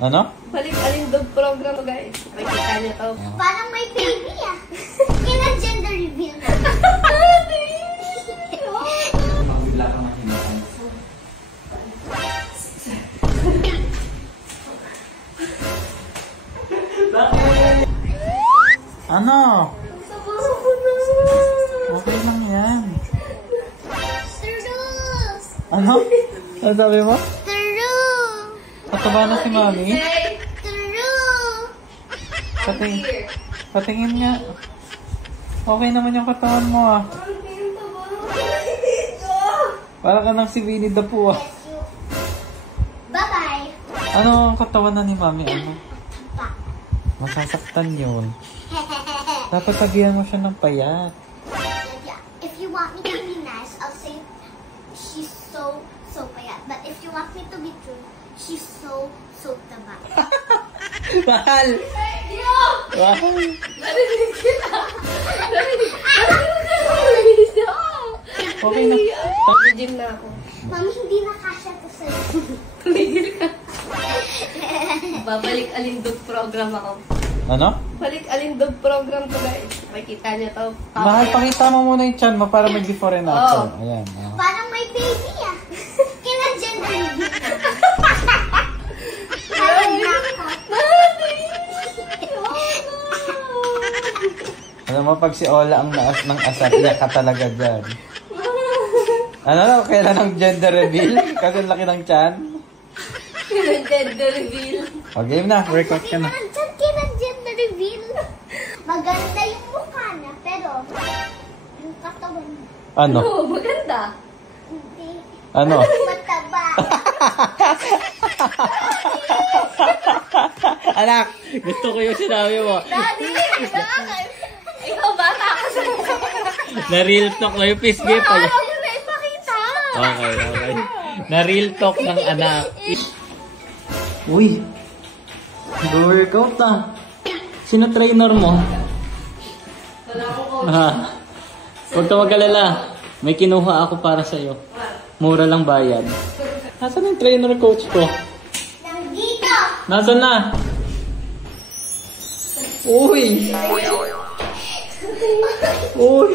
Ano? Balik alindog program ko, guys. Makikita niyo to. Parang may baby ah. Kailan gender reveal na? Magbigla kang mahimakan. Ano? Okay lang yan. Turtles! Ano? Ano sabi mo? Turtle! Pataba na si Mami? Turtle! Patingin nga. Okay naman yung katawan mo ah. Parang ka nang si Winnie the Pooh ah. Bye-bye! Ano ang katawan na ni Mami? Ano? Masasaktan yun. Dapat tagihan mo siya ng payat. If you want me to be nice, I'll say she's so payat. But if you want me to be true, she's so taba. Mahal! Mahal! Narinig kita! Narinig siya! Okay na. Gym na ako. Mami, hindi na kasya to sa'yo. Tumigil ka. Babalik alindog program ako. Ano? Balik alindog program to, guys. Makikita niyo to. Mahal, pakita mo muna yung chan mo para may before and after. Ayan. Oh. Parang may baby ah. Kailan gender reveal na? Parang Alam mo, pag si Ola ang naas ng asat, iyak ka talaga dyan. Ano? Kailan ang gender reveal? Kasi laki ng chan. Gender reveal. O, game na. Workout ka na. Kailan gender reveal? Maganda yung mukha na, pero yung katawan mo, Ano? Oo, maganda. hindi. Ano? Mataba. Anak, gusto ko yung sinabi mo. Daddy! Bakit? Ikaw bata ka sa mukha. Na-real talk na yung peace gift. Ayaw mo na ipakita. Okay. Na-real talk ng anak. Uy! Go-workout ah. Sino trainer mo? Wala ko ko. Huwag ka mag-alala. May kinuha ako para sa'yo. Mura lang bayad. Nasaan yung trainer coach ko? Nandito. Nasaan na? Uy! Uy!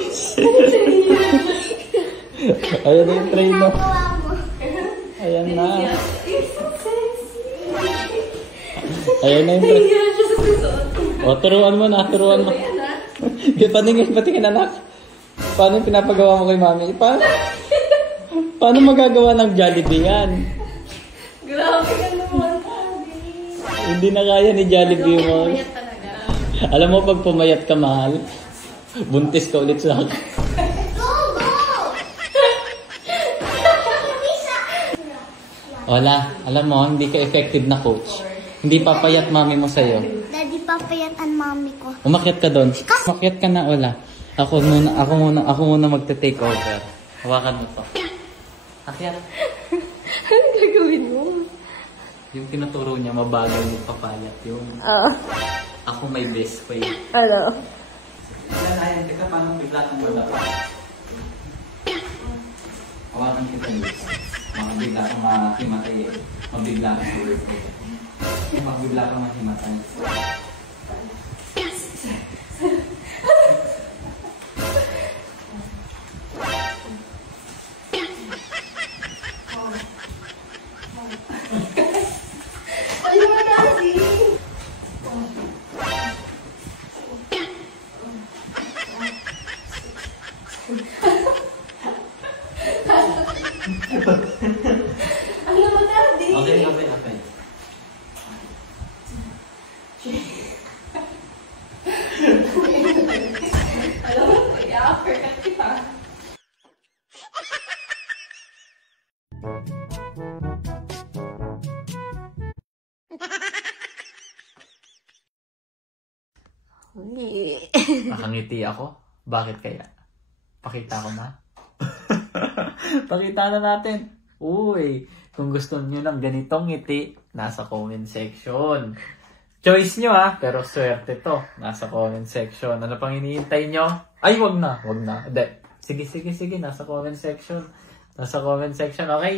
Ayan na yung trainer. Nagawa mo. Ayan na. Ayan na yung trainer. O, turuan mo na. Turuan mo. Patingin anak. Paano yung pinapagawa mo kay Mami? Paano magagawa ng Jollibee yan? Grabe ka naman. Hindi na kaya ni Jollibee mo. Payat talaga. Alam mo, pag pumayat ka, mahal, buntis ka ulit sa akin. Go! Wala. Alam mo, hindi ka effective na coach. Hindi papayat mami mo sa'yo. Daddy, papayatan mami ko. Umakyat ka doon. Umakyat ka na, Ola. Ako muna magte-take over. Hawakan mo to. Akyat. Ano gagawin mo? Yung tinuturo niya, mabagal yung papayat yun. Oo. Ako may best way. Ano? Ayan, teka, paano bigla kang malapa? Hawakan kita dito. Mabigla kang mahimatay eh. Mabigla kang Mabigla kang mahimatay. Ano ba Daddy? Ano ba Daddy? Okay. Alam mo, i-offer ka kita. Nakangiti ako? Bakit kaya? Pakita ko na. Pakita na natin. Uy, kung gusto niyo ng ganitong ngiti, nasa comment section. Choice nyo pero swerte to. Nasa comment section. Ano pang hinihintay nyo? Ay, wag na. Hindi. Sige. Nasa comment section. Okay,